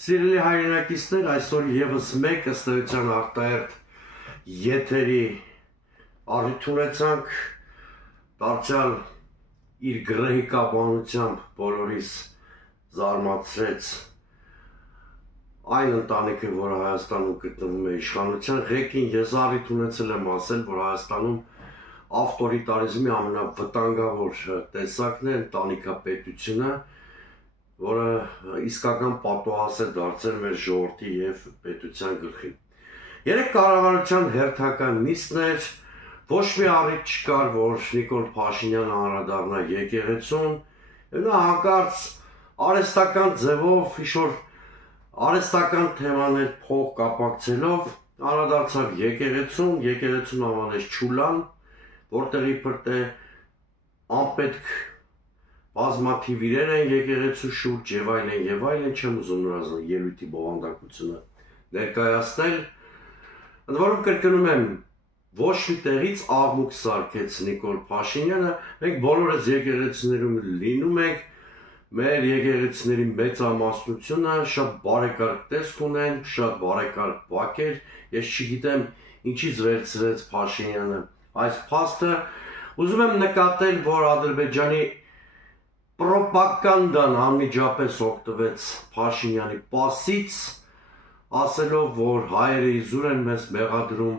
Սիրելի հայրենակիցներ, այսօր եւս մեկ ըստ էության արտահերթ եթերի առիթ ունեցանք, դարձյալ իր գրեհիկաբանությամբ բոլորիս զարմացրեց այն ընտանիքը, որը Հայաստանում գտնվում է իշխանության ղեկին, ես առիթ ունեցել եմ ասել, որ Հայաստանում ավտորիտարիզմի ամենավտանգավոր տեսակն է ընտանիքապետությունը, որը իսկական պատոհաս է դարձել մեր ժողովրդի եւ պետության գլխին։ Երեք կառավարության հերթական նիստն էր, ոչ մի առիթ չկար, որ Նիկոլ Փաշինյանը անդրադառնա եկեղեցուն, եւ նա հանկարծ արհեստական ձևով ինչ-որ արհեստական թեմաներ փող կապակցելով անդրադարձավ եկեղեցուն անվանեց Չուլան, որտեղի պրտե անպետք բազմաթիվ իրեր են եկեղեցու շուրջ եւ այլն, չեմ ուզում նրա ելույթի բովանդակությունը ներկայացնել, ընդ որում կրկնում եմ, ոչ մի տեղից աղմուկ սարքեց Նիկոլ Փաշինյանը, մենք բոլորս եկեղեցիներում լինում ենք, մեր եկեղեցիների մեծամասնությունը շատ բարեկարգ տեսք ունեն, շատ բարեկարգ բակեր, ես չգիտեմ ինչից վերցրեց Փաշինյանը այս փաստը, ուզում եմ նկատել, որ Ադրբեջանի պրոպագանդան անմիջապես օգտվեց Փաշինյանի պասից, ասելով, որ հայերը իզուր են մեզ մեղադրում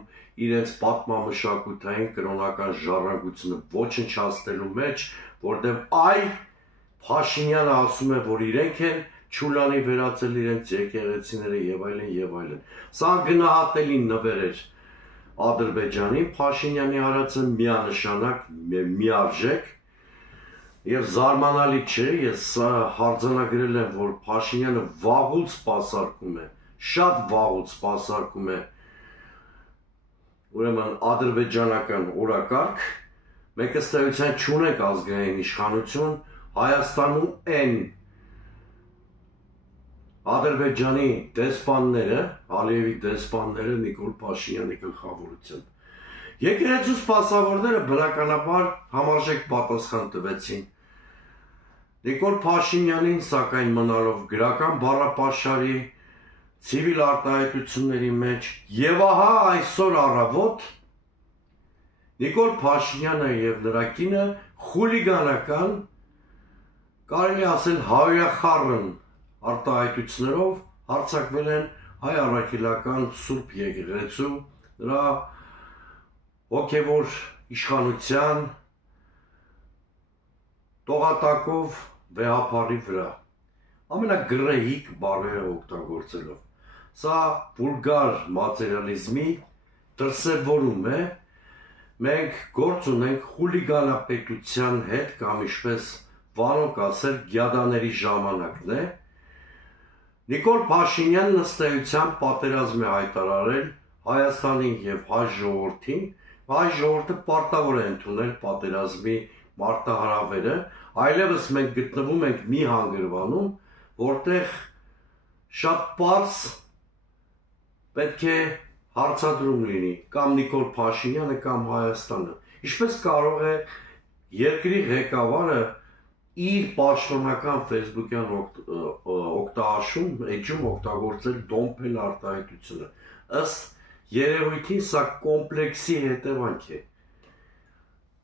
իրենց պատմամշակութային կրոնական ժառանգությունը ոչնչացնելու մեջ, որտեղ Փաշինյանը ասում է, որ իրենք են Չուլանի վերածել իրենց եկեղեցիները եւ այլն։ Սա գնահատելի նվեր էր Ադրբեջանի, Փաշինյանի արածը միանշանակ, միարժեք եւ զարմանալի չէ, ես հարձանագրել եմ, որ Փաշինյանը վաղուց սպասարկում է, շատ վաղուց սպասարկում է ուրեմն ադրբեջանական օրակարգ, մենք ըստ էության չունենք ազգային իշխանություն, Հայաստանում են Ադրբեջանի դեսպանները, Ալիևի դեսպանները Նիկոլ Փաշինյանի գլխավորությամբ։ Եկեղեցու սպասավորները բնականաբար համարժեք պատասխան տվեցին Նիկոլ Փաշինյանին, սակայն մնալով գրական բառապաշարի ցիվիլ արտահայտությունների մեջ, եւ ահա այսօր առավոտ Նիկոլ Փաշինյանը եւ նրա կինը խուլիգանական, կարելի ասել հայրախառն արտահայտություններով հարձակվել են հայ առաքելական Սուրբ եկեղեցու, նրա հոգևոր իշխանության տողատակով վեհապարի վրա, ամենագրեհիկ բառերը օգտագործելով։ Սա վուլգար մատերիալիզմի դրսևորում է, մենք գործ ունենք խուլիգանապետության հետ, կամ ինչպես Վանոք ասել, գյադաների ժամանակն է։ Նիկոլ Փաշինյանն ըստ էության պատերազմ է հայտարարել Հայաստանին եւ հայ ժողովրդին, հայ ժողովուրդը պարտավոր է ընդունել պատերազմի մարտահրավերը, այլևս մենք գտնվում ենք մի հանգրվանում, որտեղ շատ պարզ պետք է հարցադրում լինի կամ Նիկոլ Փաշինյանը կամ Հայաստանը։ Ինչպես կարող է երկրի ղեկավարը իր պաշտոնական ֆեյսբուքյան էջում օգտագործել դոմփել արտահայտությունը։ Ըստ երևույթին սա կոմպլեքսի հետևանք է։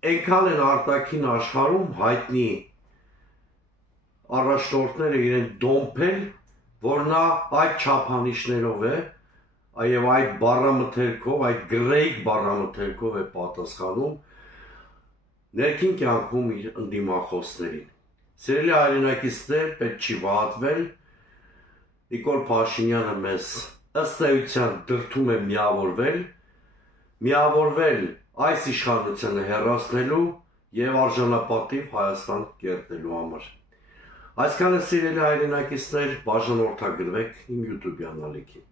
Այնքան են արտաքին աշխարհում հայտնի առաջնորդները իրեն դոմփել, որ նա այդ չափանիշներով է եւ այդ բառամթերքով, այդ գրեհիկ բառամթերքով է պատասխանում ներքին կյանքում իր ընդդիմախոսներին։ Սիրելի հայրենակիցներ, պետք չի վհատվել, Նիկոլ Փաշինյանը մեզ ըստ էության դրդում է միավորվել այս իշխանությունը հեռացնելու եւ արժանապատիվ Հայաստան կերտելու համար։ Այսքանը սիրելի հայրենակիցներ, բաժանորդագրվեք իմ YouTube ալիքին։